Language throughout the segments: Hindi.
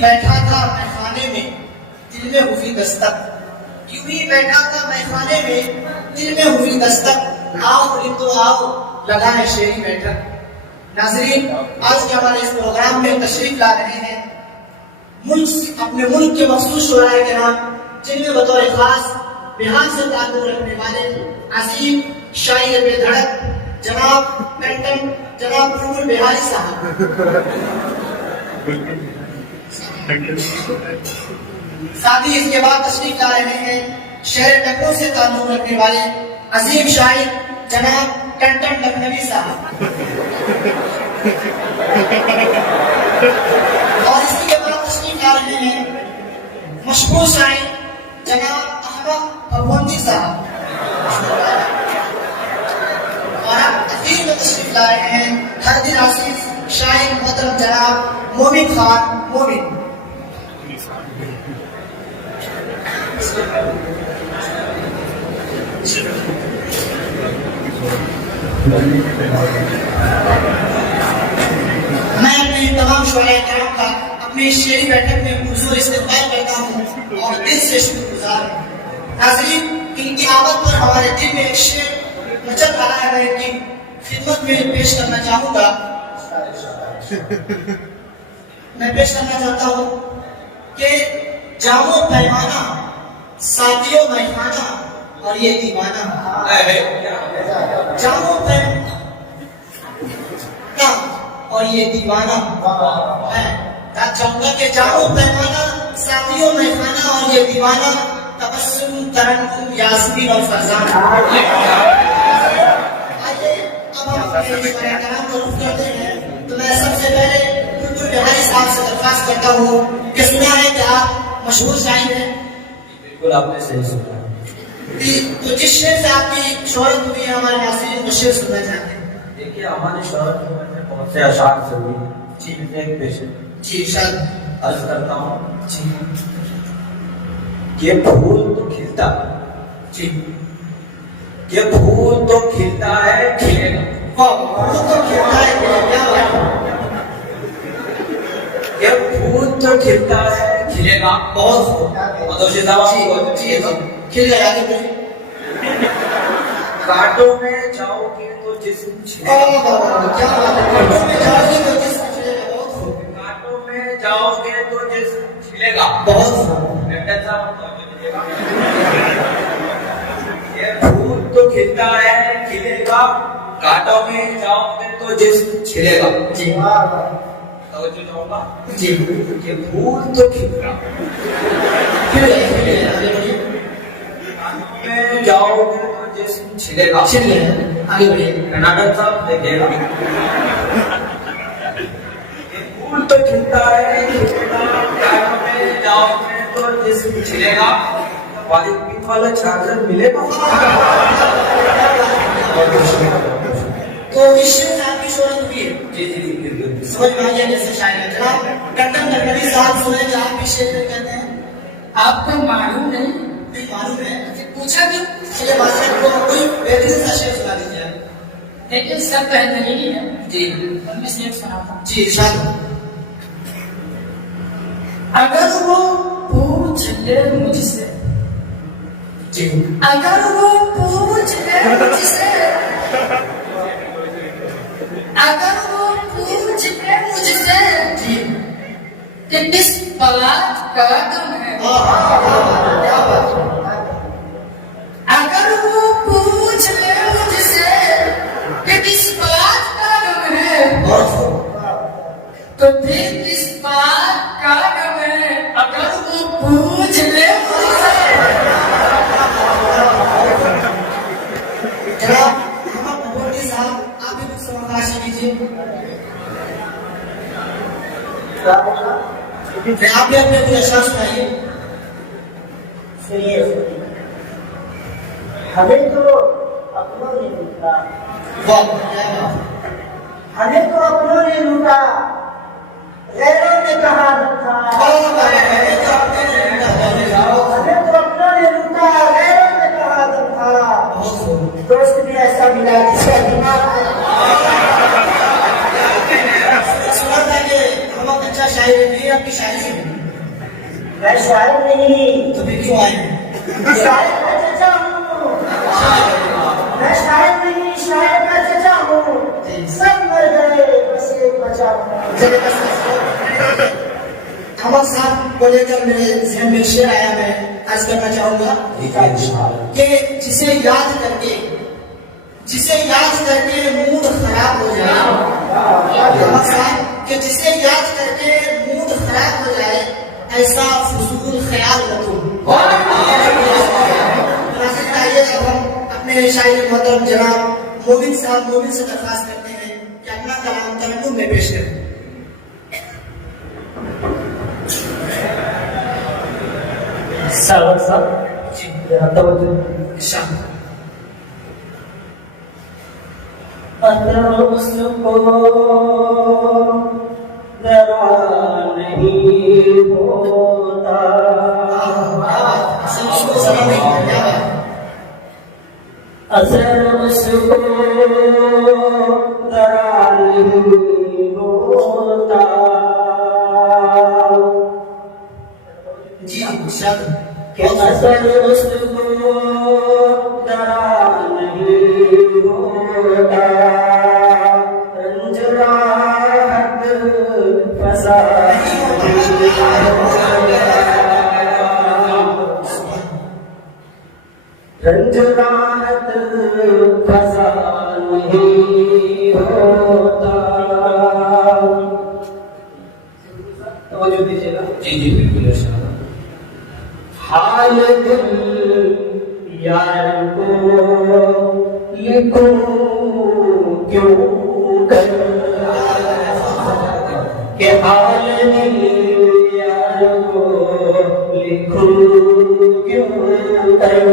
बैठा था मैं खाने में, दिल में हुई दस्तक। यूं ही बैठा था मैं खाने में, दिल में हुई दस्तक। आओ रिंदो आओ, लगाए शेरी बैठक। नाज़रीन, आज के हमारे इस प्रोग्राम में तशरीफ ला रहे हैं अपने मुल्क के मखसूस शुराए के नाम, जिनमें बतौर खास बिहार से ताल्लुक रखने वाले अजीम शायर बेधड़क जनाब टंटन जनाब बुलबुल बिहारी साहब। साथ ही इसके बाद तशरीफ ला रहे हैं शहर लखनऊ से ताल्लुक रखने वाले अजीम शायर जनाब टंटन लखनवी साहब। और इसी के बाद तशरीफ ला रहे हैं मशहूर शायर जनाब अहमद भगवंती साहब। और अब अखीर में तशरीफ ला रहे हैं हर दिन आशीष शायर मोहतरम जनाब मोमिन खान मोमिन। मैं अपने तमाम शुराए किराम का अपनी शेरी बैठक में हुजूर इस्तकबाल करता हूँ और दिल से शुक्रगुजार हूँ। नाज़रीन, इनकी आमद पर हमारे दिल में एक शेर मचल रहा है, मैं इनकी खिदमत में पेश करना चाहूँगा। मैं पेश करना चाहता हूँ कि जामो पैमाना साथियों में खाना और ये दीवाना। जामो पैमाना और ये दीवाना है। चाहूंगा कि जामो पैमाना साथियों में खाना और ये दीवाना, तबस्सुम तरन्नुम यास्मीन और फरजान। आइए अब हम अपने कार्यक्रम को रुख करते हैं। तो मैं सबसे पहले बुलबुल बिहारी साहब से दरख्वास्त करता हूँ कि सुना है कि आप मशहूर शायर हैं। बिल्कुल आपने सही सुना। तो जिस शेर से आपकी शोहरत हुई है, हमारे नाज़रीन वो शेर सुनना चाहते हैं। देखिए, हमारी शोहरत में बहुत से अशार जरूरी है। जी, एक पेश जी शायद अर्ज करता हूँ जी। ये फूल तो खिलता जी, ये फूल तो खिलता है खिलेगा। फूल तो खिलता है खिलेगा। ये फूल तो खिलता है खिलेगा। बहुत खिल गया। कांटों में जाओगे तो जिस्म छिलेगा। क्या बात है, कांटों में जाओगे तो जिस्म छिलेगा। बहुत कांटों में जाओगे तो जिस्म छिलेगा। बहुत ये फूल तो खिलता है खिलेगा, कांटों में जाओगे तो जिस्म छिलेगा। जी तवज्जो चाहूंगा जी, ये फूल तो खिलता खिल गया। में जाओगे तो जिस्म छिलेगा। छिल गया। आगे बढ़िए। कर्नाटक साहब देखिएगा, ये फूल तो खिलता है खिलेगा, कांटों में जाओगे तो जिस्म छिलेगा। वाली वाला चार्जर मिलेगा। तो इस शेर से आपकी शोहरत हुई है। जी जी बिल्कुल समझ में आ गया कैसे शायर है। जनाब टंटन लखनवी साहब सुने जो आप भी शेर में कहते हैं। आपको मालूम नहीं? नहीं मालूम है। पूछा क्यों? चलिए मास्टर को कोई बेहतरीन सा शेर सुना दीजिए। लेकिन सब बेहतरीन है जी उनमें से एक सुनाता। जी इरशाद। अगर वो पूछ ले मुझसे, जी अगर वो पूछ ले मुझसे, अगर वो पूछ ले मुझसे जी, कि किस बात का गम है, क्या बात है। अगर वो पूछ ले मुझसे कि किस बात का गम है, तो फिर किस बात का गम है। अगर वो पूछ ले मुझसे। जनाब अहमद भगवंती साहब आप भी कुछ समाकाशी कीजिए। आप भी अपने कुछ अशआर सुनाइए। सुनिए हमें तो अपनों ने लूटा, वाह क्या बात। हमें तो अपनों ने लूटा, गैरों ने कहा रखा। हमें तो अपनों ने लूटा, गैरों ने कहा रखा। दोस्त भी ऐसा मिला जिसका दिमाग सुना था कि हम अच्छा शायर है, आपकी शायरी हूँ। मैं शायर नहीं, तो फिर क्यों आए? शायर का चचा हूँ। मैं शायर नहीं, शायर का चचा हूँ। सब मर गए, बस एक बचा हूँ। चलिए बस अमर साहब को लेकर मेरे जहन में शेर आया, मैं आज करना चाहूंगा कि जिसे याद करके मूड खराब हो जाए, अमर साहब कि जिसे याद करके मूड खराब हो जाए ऐसा फजूल ख्याल रखो। आइए अब हम अपने शायर मोहतरम जनाब मोमिन साहब से दरख्वास्त करते हैं कि अपना कलाम तरन्नुम में पेश करें। साहब जी जरा तवज्जो। शाबाश। अगर उसको जरा नहीं होता, अगर उसको जरा नहीं होता, जी शाबाश। कि अगर उसको जरा नहीं होता, रंज राहत फसा रंज राहत फसा नहीं होता। तवज्जो दीजिएगा। जी जी बिल्कुल इरशाद। हाल दिल यार को लिखूं क्यों कर, के हाल दिल यार को लिखूं क्यों कर,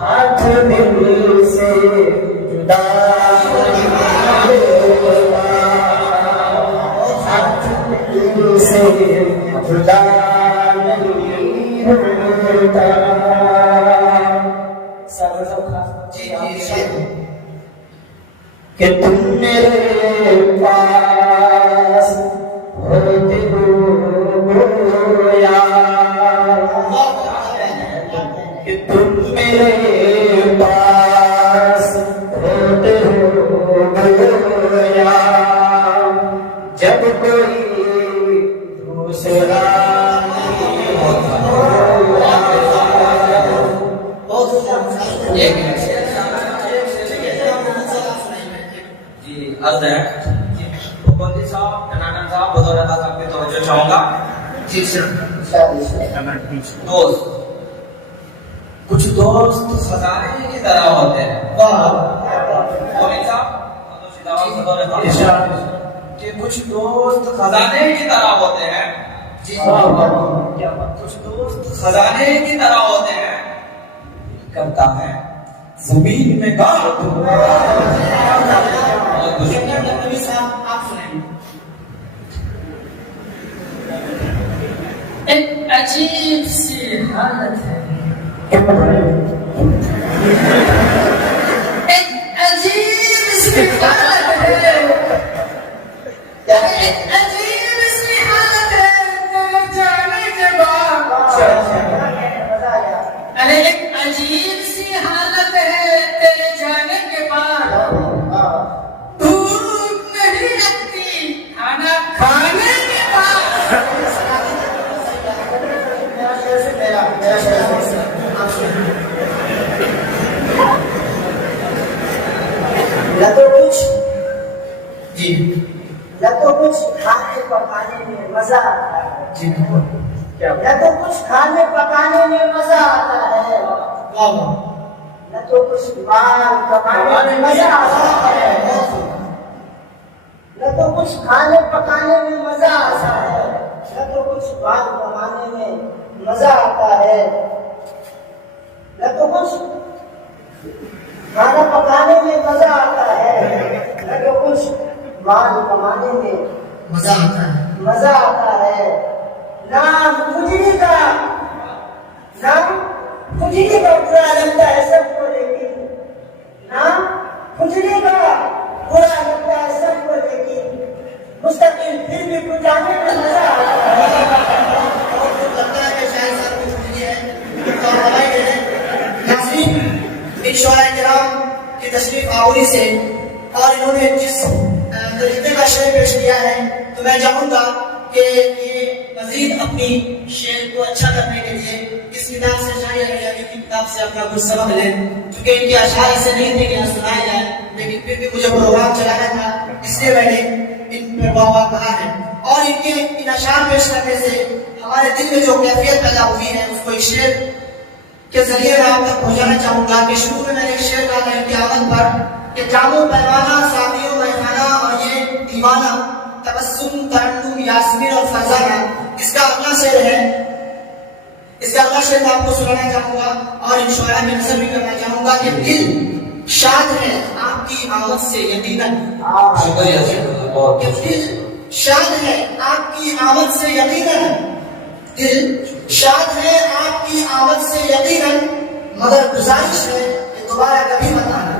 हाथ दिल से जुदा हाथ दिल से जुदा जी जी शाबाश। कि तुम मेरे पास होते हो गोया, कि तुम मेरे पास होते हो गोया, जब कोई दूसरा एक मिनट जी अर्ज है भगवती साहब टनाटन साहब बतौर अदा आपकी तवज्जो चाहूंगा। जी सर। दोस्त कुछ दोस्त खजाने की तरह होते हैं। मोमिन साहब बतौर अदा कि कुछ दोस्त खजाने की तरह होते हैं। जी कुछ दोस्त खजाने की तरह होते हैं, करता है जमीन में गाड़ दो। नबी साहब आप सुनाइए। एक अजीब सी हालत है, एक अजीब सी हालत है, एक अजीब सी हालत है तेरे जाने के बाद। अरे एक अजीब सी हालत है तेरे जाने के बाद, भूख नहीं लगती खाना खाने के बाद। न तो कुछ जी न तो कुछ खाने पकाने में मजा आता है, जी न तो कुछ खाने पकाने में मजा आता है, वाह न तो कुछ माल कमाने में मजा आता है, न तो कुछ खाने पकाने में मजा आता है, न तो कुछ माल कमाने में मजा आता है, न तो कुछ खाना पकाने में मजा आता है, न तो कुछ माल कमाने में मजा आता है। मजा आता है। नाम खुजली का बुरा लगता है सबको, लेकिन नाम खुजली का बुरा लगता है सबको, लेकिन मुस्तकिल फिर भी पुजाने में मजा आता है। लगता है कि शायद साहब कुछ भूल गए हैं तो आप हवाई दे दें। नाज़रीन, इन शुआरा किराम की तशरीफ आवरी से और इन्होंने जिस तरीके का शेर पेश किया है, तो मैं चाहूँगा कि ये मजीद अपनी शेर को अच्छा करने के लिए इस किताब से शायरी अरबिया की किताब से अपना कुछ सबक लें, क्योंकि इनके अशार ऐसे नहीं थे कि यहाँ सुनाए जाए, लेकिन फिर भी मुझे प्रोग्राम चलाना था, इसलिए मैंने इन पर वाह कहा है। और इनके इन अशार पेश करने से हमारे दिल में जो कैफियत पैदा हुई है, उसको इस शेर के जरिए मैं आप तक पहुंचाना चाहूंगा। कि शुरू में मैंने एक शेर कहा था इनकी आमद पर कि जामो पैमाना साथियों मैखाना और ये दीवाना तबस्सुम तरन्नुम यास्मीन और फरजाना। इसका अगला शेर है, इसका अगला शेर मैं आपको सुनाना चाहूंगा और इन शुआरा में नजर भी करना चाहूंगा कि दिल शाद है आपकी आमद से यकीनन। शुक्रिया शुक्रिया बहुत कि दिल शाद है आपकी आमद से यकीनन, दिल शाद है आपकी आमद से यकीनन, मगर गुजारिश है कि दोबारा कभी मत आना।